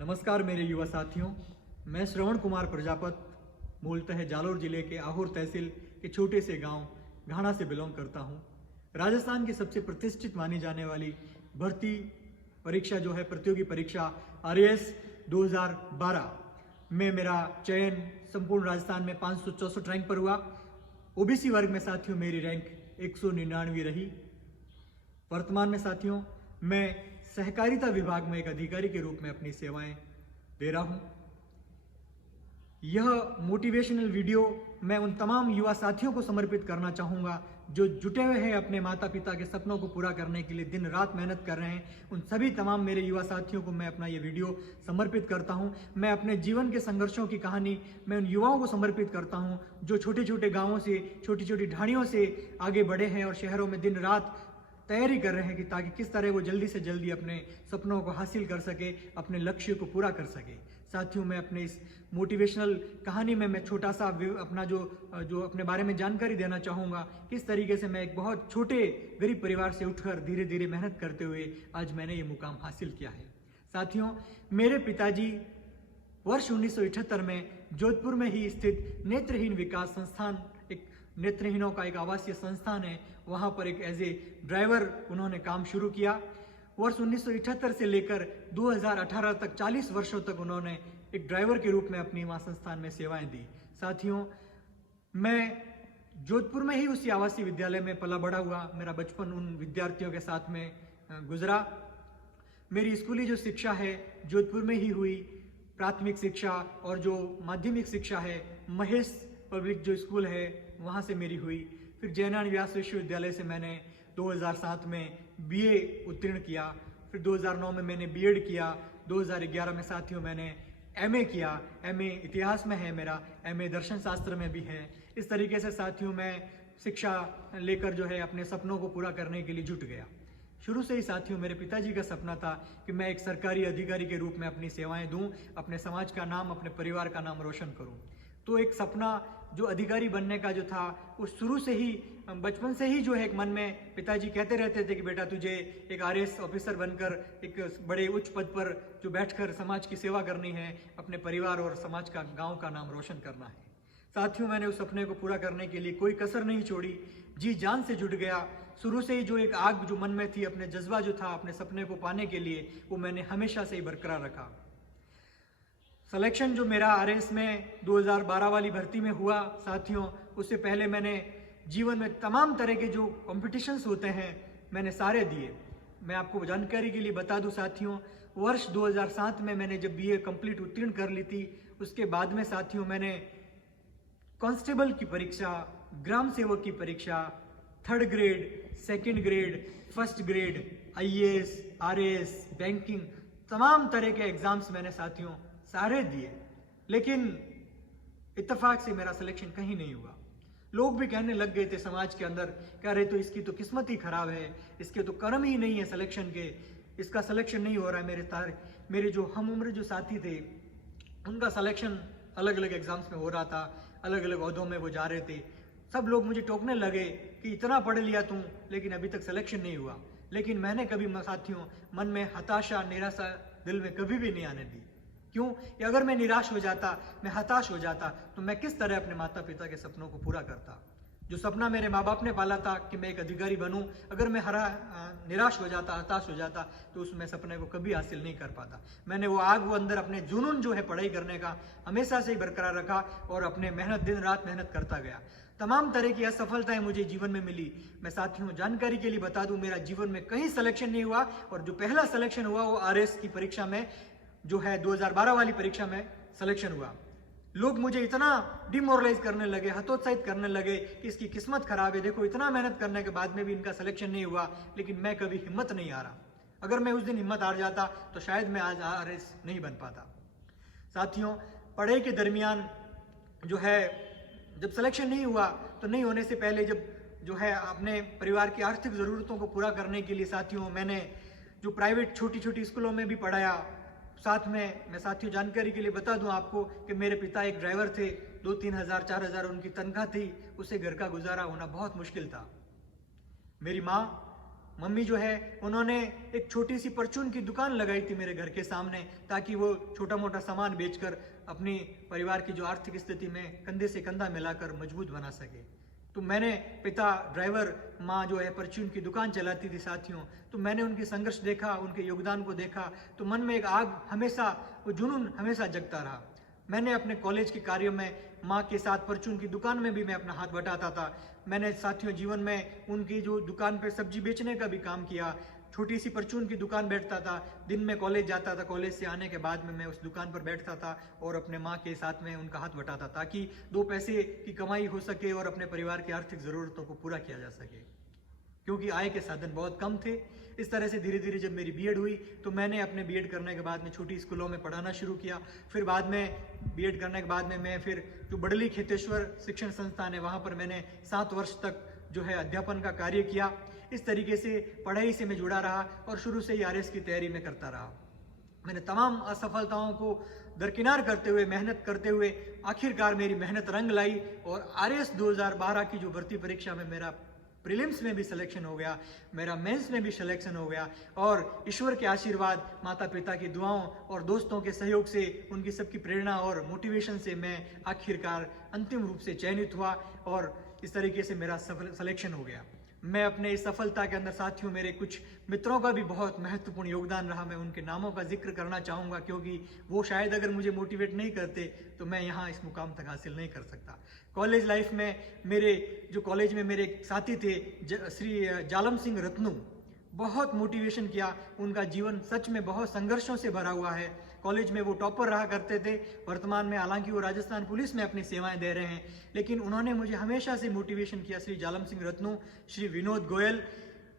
नमस्कार मेरे युवा साथियों, मैं श्रवण कुमार प्रजापत मूलतः जालोर जिले के आहोर तहसील के छोटे से गांव घाना से बिलोंग करता हूं। राजस्थान की सबसे प्रतिष्ठित मानी जाने वाली भर्ती परीक्षा जो है प्रतियोगी परीक्षा आरएएस 2012 में मेरा चयन संपूर्ण राजस्थान में 564 रैंक पर हुआ। ओबीसी वर्ग में साथियों मेरी रैंक 199 रही। वर्तमान में साथियों मैं सहकारिता विभाग में एक अधिकारी के रूप में अपनी सेवाएं दे रहा हूं। यह मोटिवेशनल वीडियो मैं उन तमाम युवा साथियों को समर्पित करना चाहूंगा जो जुटे हुए हैं अपने माता पिता के सपनों को पूरा करने के लिए दिन रात मेहनत कर रहे हैं। उन सभी तमाम मेरे युवा साथियों को मैं अपना ये वीडियो समर्पित करता हूं। मैं अपने जीवन के संघर्षों की कहानी मैं उन युवाओं को समर्पित करता हूं जो छोटे छोटे गाँवों से छोटी छोटी ढाणियों से आगे बढ़े हैं और शहरों में दिन रात तैयारी कर रहे हैं कि ताकि किस तरह वो जल्दी से जल्दी अपने सपनों को हासिल कर सके, अपने लक्ष्य को पूरा कर सके। साथियों मैं अपने इस मोटिवेशनल कहानी में मैं छोटा सा अपना जो अपने बारे में जानकारी देना चाहूँगा। किस तरीके से मैं एक बहुत छोटे गरीब परिवार से उठकर धीरे धीरे मेहनत करते हुए आज मैंने ये मुकाम हासिल किया है। साथियों मेरे पिताजी वर्ष 1978 में जोधपुर में ही स्थित नेत्रहीन विकास संस्थान, एक नेत्रहीनों का एक आवासीय संस्थान है, वहाँ पर एक एज ए ड्राइवर उन्होंने काम शुरू किया। वर्ष 1978 से लेकर 2018 तक 40 वर्षों तक उन्होंने एक ड्राइवर के रूप में अपनी वहाँ संस्थान में सेवाएं दी। साथियों मैं जोधपुर में ही उसी आवासीय विद्यालय में पला बड़ा हुआ। मेरा बचपन उन विद्यार्थियों के साथ में गुजरा। मेरी स्कूली जो शिक्षा है जोधपुर में ही हुई। प्राथमिक शिक्षा और जो माध्यमिक शिक्षा है महेश पब्लिक जो स्कूल है वहाँ से मेरी हुई। फिर जयनारायण व्यास विश्वविद्यालय से मैंने 2007 में बीए उत्तीर्ण किया। फिर 2009 में मैंने बीएड किया। 2011 में साथियों मैंने एमए किया। एमए इतिहास में है मेरा, एमए दर्शन शास्त्र में भी है। इस तरीके से साथियों मैं शिक्षा लेकर जो है अपने सपनों को पूरा करने के लिए जुट गया। शुरू से ही साथियों मेरे पिताजी का सपना था कि मैं एक सरकारी अधिकारी के रूप में अपनी सेवाएं दूं, अपने समाज का नाम, अपने परिवार का नाम रोशन करूं। तो एक सपना जो अधिकारी बनने का जो था वो शुरू से ही बचपन से ही जो है एक मन में पिताजी कहते रहते थे कि बेटा तुझे एक आरएएस ऑफिसर बनकर एक बड़े उच्च पद पर जो बैठकर समाज की सेवा करनी है, अपने परिवार और समाज का, गांव का नाम रोशन करना है। साथियों मैंने उस सपने को पूरा करने के लिए कोई कसर नहीं छोड़ी, जी जान से जुट गया। शुरू से ही जो एक आग जो मन में थी, अपने जज्बा जो था अपने सपने को पाने के लिए, वो मैंने हमेशा से ही बरकरार रखा। सिलेक्शन जो मेरा आरएएस में 2012 वाली भर्ती में हुआ साथियों, उससे पहले मैंने जीवन में तमाम तरह के जो कॉम्पिटिशन्स होते हैं मैंने सारे दिए। मैं आपको जानकारी के लिए बता दूं साथियों, वर्ष 2007 में मैंने जब बीए कंप्लीट उत्तीर्ण कर ली थी, उसके बाद में साथियों मैंने कांस्टेबल की परीक्षा, ग्राम सेवक की परीक्षा, 3rd grade, 2nd grade, 1st grade, IAS, RAS, banking, तमाम तरह के एग्जाम्स मैंने साथियों सारे दिए, लेकिन इत्तेफाक से मेरा सिलेक्शन कहीं नहीं हुआ। लोग भी कहने लग गए थे समाज के अंदर, कह रहे तो इसकी तो किस्मत ही खराब है, इसके तो कर्म ही नहीं है सिलेक्शन के, इसका सिलेक्शन नहीं हो रहा है। मेरे जो हम उम्र जो साथी थे उनका सिलेक्शन अलग अलग एग्जाम्स में हो रहा था, अलग अलग ओहदों में वो जा रहे थे। सब लोग मुझे टोकने लगे कि इतना पढ़ लिया तुम लेकिन अभी तक सिलेक्शन नहीं हुआ। लेकिन मैंने कभी साथियों मन में हताशा, निराशा दिल में कभी भी नहीं आने दी। क्यों कि अगर मैं निराश हो जाता, मैं हताश हो जाता, तो मैं किस तरह अपने माता पिता के सपनों को पूरा करता। जो सपना मेरे माँ बाप ने पाला था कि मैं एक अधिकारी बनूं, अगर मैं निराश हो जाता, हताश हो जाता, तो उसमें सपने को कभी हासिल नहीं कर पाता। मैंने वो आग, वो अंदर अपने जुनून जो है पढ़ाई करने का हमेशा से ही बरकरार रखा और अपने मेहनत, दिन रात मेहनत करता गया। तमाम तरह की असफलताएं मुझे जीवन में मिली। मैं साथियों जानकारी के लिए बता दूं, मेरा जीवन में कहीं सिलेक्शन नहीं हुआ और जो पहला सिलेक्शन हुआ वो आरएएस की परीक्षा में जो है 2012 वाली परीक्षा में सिलेक्शन हुआ। लोग मुझे इतना डिमोरलाइज करने लगे, हतोत्साहित करने लगे कि इसकी किस्मत खराब है, देखो इतना मेहनत करने के बाद में भी इनका सिलेक्शन नहीं हुआ। लेकिन मैं कभी हिम्मत नहीं हारा। अगर मैं उस दिन हिम्मत हार जाता तो शायद मैं आज आरएएस नहीं बन पाता। साथियों पढ़ाई के दरमियान जो है जब सिलेक्शन नहीं हुआ तो नहीं होने से पहले जब जो है अपने परिवार की आर्थिक ज़रूरतों को पूरा करने के लिए साथियों मैंने जो प्राइवेट छोटी छोटी स्कूलों में भी पढ़ाया। साथ में मैं साथियों जानकारी के लिए बता दूं आपको कि मेरे पिता एक ड्राइवर थे, 2-3 हज़ार 4 हज़ार उनकी तनख्वाह थी, उससे घर का गुजारा होना बहुत मुश्किल था। मेरी माँ मम्मी जो है उन्होंने एक छोटी सी परचून की दुकान लगाई थी मेरे घर के सामने, ताकि वो छोटा मोटा सामान बेचकर अपनी परिवार की जो आर्थिक स्थिति में कंधे से कंधा मिलाकर मजबूत बना सके। तो मैंने पिता ड्राइवर, माँ जो है परचून की दुकान चलाती थी साथियों, तो मैंने उनकी संघर्ष देखा, उनके योगदान को देखा, तो मन में एक आग हमेशा, वो जुनून हमेशा जगता रहा। मैंने अपने कॉलेज के कार्यों में माँ के साथ परचून की दुकान में भी मैं अपना हाथ बटाता था। मैंने साथियों जीवन में उनकी जो दुकान पे सब्जी बेचने का भी काम किया, छोटी सी परचून की दुकान बैठता था, दिन में कॉलेज जाता था, कॉलेज से आने के बाद में मैं उस दुकान पर बैठता था और अपने माँ के साथ में उनका हाथ बटाता, ताकि 2 पैसे की कमाई हो सके और अपने परिवार की आर्थिक ज़रूरतों को पूरा किया जा सके, क्योंकि आय के साधन बहुत कम थे। इस तरह से धीरे धीरे जब मेरी बीएड हुई तो मैंने अपने बीएड करने के बाद में छोटी स्कूलों में पढ़ाना शुरू किया। फिर बाद में बीएड करने के बाद में मैं फिर जो बडली खेतेश्वर शिक्षण संस्थान है वहाँ पर मैंने 7 वर्ष तक जो है अध्यापन का कार्य किया। इस तरीके से पढ़ाई से मैं जुड़ा रहा और शुरू से ही आरएस की तैयारी में करता रहा। मैंने तमाम असफलताओं को दरकिनार करते हुए, मेहनत करते हुए आखिरकार मेरी मेहनत रंग लाई और आरएस 2012 की जो भर्ती परीक्षा में मेरा प्रीलिम्स में भी सिलेक्शन हो गया, मेरा मेंस में भी सिलेक्शन हो गया और ईश्वर के आशीर्वाद, माता पिता की दुआओं और दोस्तों के सहयोग से, उनकी सबकी प्रेरणा और मोटिवेशन से मैं आखिरकार अंतिम रूप से चयनित हुआ और इस तरीके से मेरा सिलेक्शन हो गया। मैं अपने इस सफलता के अंदर साथियों मेरे कुछ मित्रों का भी बहुत महत्वपूर्ण योगदान रहा। मैं उनके नामों का जिक्र करना चाहूँगा, क्योंकि वो शायद अगर मुझे मोटिवेट नहीं करते तो मैं यहाँ इस मुकाम तक हासिल नहीं कर सकता। कॉलेज लाइफ में मेरे जो कॉलेज में मेरे साथी थे श्री जालम सिंह रत्नू, बहुत मोटिवेशन किया। उनका जीवन सच में बहुत संघर्षों से भरा हुआ है। कॉलेज में वो टॉपर रहा करते थे, वर्तमान में हालांकि वो राजस्थान पुलिस में अपनी सेवाएं दे रहे हैं, लेकिन उन्होंने मुझे हमेशा से मोटिवेशन किया। श्री जालम सिंह रत्नू, श्री विनोद गोयल,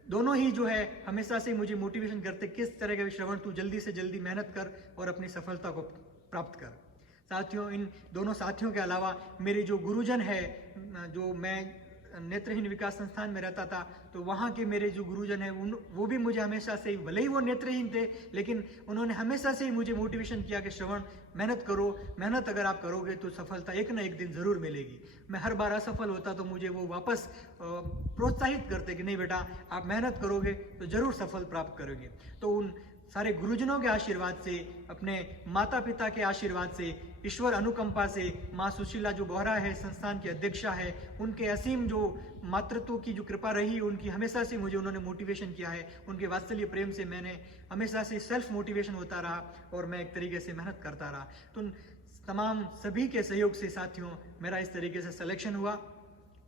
दोनों ही जो है हमेशा से मुझे मोटिवेशन करते, किस तरह का भी श्रवण, तू जल्दी से जल्दी मेहनत कर और अपनी सफलता को प्राप्त कर। साथियों, इन दोनों साथियों के अलावा मेरे जो गुरुजन है, जो मैं नेत्रहीन विकास संस्थान में रहता था, तो वहाँ के मेरे जो गुरुजन हैं वो भी मुझे हमेशा से, भले ही वो नेत्रहीन थे, लेकिन उन्होंने हमेशा से ही मुझे मोटिवेशन किया कि श्रवण मेहनत करो, मेहनत अगर आप करोगे तो सफलता एक ना एक दिन ज़रूर मिलेगी। मैं हर बार असफल होता तो मुझे वो वापस प्रोत्साहित करते कि नहीं बेटा, आप मेहनत करोगे तो ज़रूर सफल प्राप्त करोगे। तो उन सारे गुरुजनों के आशीर्वाद से, अपने माता पिता के आशीर्वाद से, ईश्वर अनुकंपा से, माँ सुशीला जो बोहरा है संस्थान की अध्यक्षा है, उनके असीम जो मातृत्व की जो कृपा रही, उनकी हमेशा से मुझे उन्होंने मोटिवेशन किया है। उनके वात्सल्य प्रेम से मैंने हमेशा से सेल्फ मोटिवेशन होता रहा और मैं एक तरीके से मेहनत करता रहा। तो तमाम सभी के सहयोग से साथियों मेरा इस तरीके से सिलेक्शन हुआ।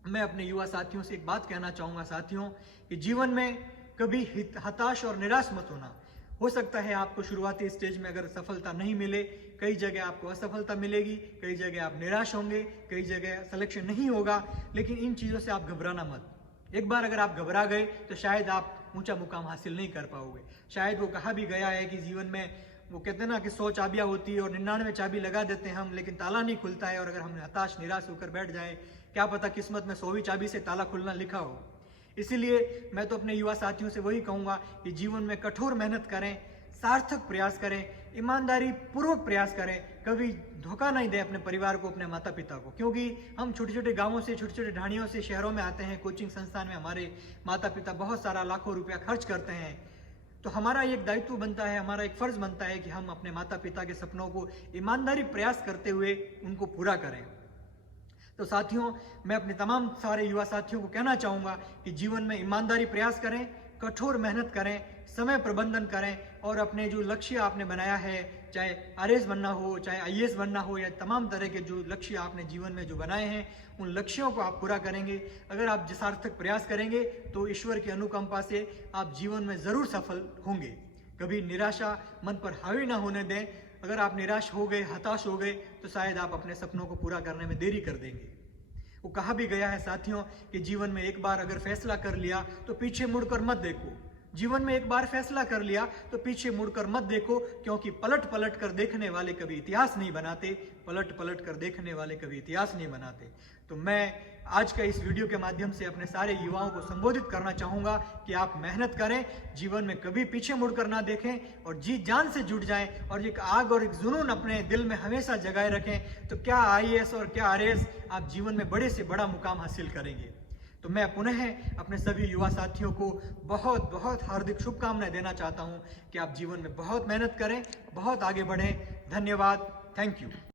मैं अपने युवा साथियों से एक बात कहना चाहूँगा साथियों, कि जीवन में कभी हताश और निराश मत होना। हो सकता है आपको शुरुआती स्टेज में अगर सफलता नहीं मिले, कई जगह आपको असफलता मिलेगी, कई जगह आप निराश होंगे, कई जगह सिलेक्शन नहीं होगा, लेकिन इन चीज़ों से आप घबराना मत। एक बार अगर आप घबरा गए तो शायद आप ऊंचा मुकाम हासिल नहीं कर पाओगे। शायद वो कहा भी गया है कि जीवन में वो कहते हैं ना कि 100 चाबियाँ होती है और 99 चाबी लगा देते हैं हम, लेकिन ताला नहीं खुलता है। और अगर हम हताश निराश होकर बैठ जाए, क्या पता किस्मत में 100वीं चाबी से ताला खुलना लिखा हो। इसीलिए मैं तो अपने युवा साथियों से वही कहूँगा कि जीवन में कठोर मेहनत करें, सार्थक प्रयास करें, ईमानदारी पूर्वक प्रयास करें, कभी धोखा नहीं दें अपने परिवार को, अपने माता पिता को। क्योंकि हम छोटे छोटे गांवों से, छोटे छोटे ढाणियों से शहरों में आते हैं, कोचिंग संस्थान में हमारे माता पिता बहुत सारा लाखों रुपया खर्च करते हैं। तो हमारा एक दायित्व बनता है, हमारा एक फर्ज बनता है कि हम अपने माता पिता के सपनों को ईमानदारी प्रयास करते हुए उनको पूरा करें। तो साथियों, मैं अपने तमाम सारे युवा साथियों को कहना चाहूँगा कि जीवन में ईमानदारी प्रयास करें, कठोर मेहनत करें, समय प्रबंधन करें और अपने जो लक्ष्य आपने बनाया है, चाहे आरएस बनना हो, चाहे आईएएस बनना हो, या तमाम तरह के जो लक्ष्य आपने जीवन में जो बनाए हैं, उन लक्ष्यों को आप पूरा करेंगे। अगर आप सार्थक प्रयास करेंगे तो ईश्वर की अनुकंपा से आप जीवन में ज़रूर सफल होंगे। कभी निराशा मन पर हावी ना होने दें। अगर आप निराश हो गए, हताश हो गए, तो शायद आप अपने सपनों को पूरा करने में देरी कर देंगे। वो कहा भी गया है साथियों कि जीवन में एक बार अगर फैसला कर लिया तो पीछे मुड़कर मत देखो। जीवन में एक बार फैसला कर लिया तो पीछे मुड़कर मत देखो, क्योंकि पलट पलट कर देखने वाले कभी इतिहास नहीं बनाते, पलट पलट कर देखने वाले कभी इतिहास नहीं बनाते। तो मैं आज का इस वीडियो के माध्यम से अपने सारे युवाओं को संबोधित करना चाहूँगा कि आप मेहनत करें, जीवन में कभी पीछे मुड़कर ना देखें और जी जान से जुट जाएं और एक आग और एक जुनून अपने दिल में हमेशा जगाए रखें। तो क्या आईएएस और क्या आरएएस, आप जीवन में बड़े से बड़ा मुकाम हासिल करेंगे। तो मैं पुनः अपने सभी युवा साथियों को बहुत बहुत हार्दिक शुभकामनाएं देना चाहता हूं कि आप जीवन में बहुत मेहनत करें, बहुत आगे बढ़ें। धन्यवाद। Thank you.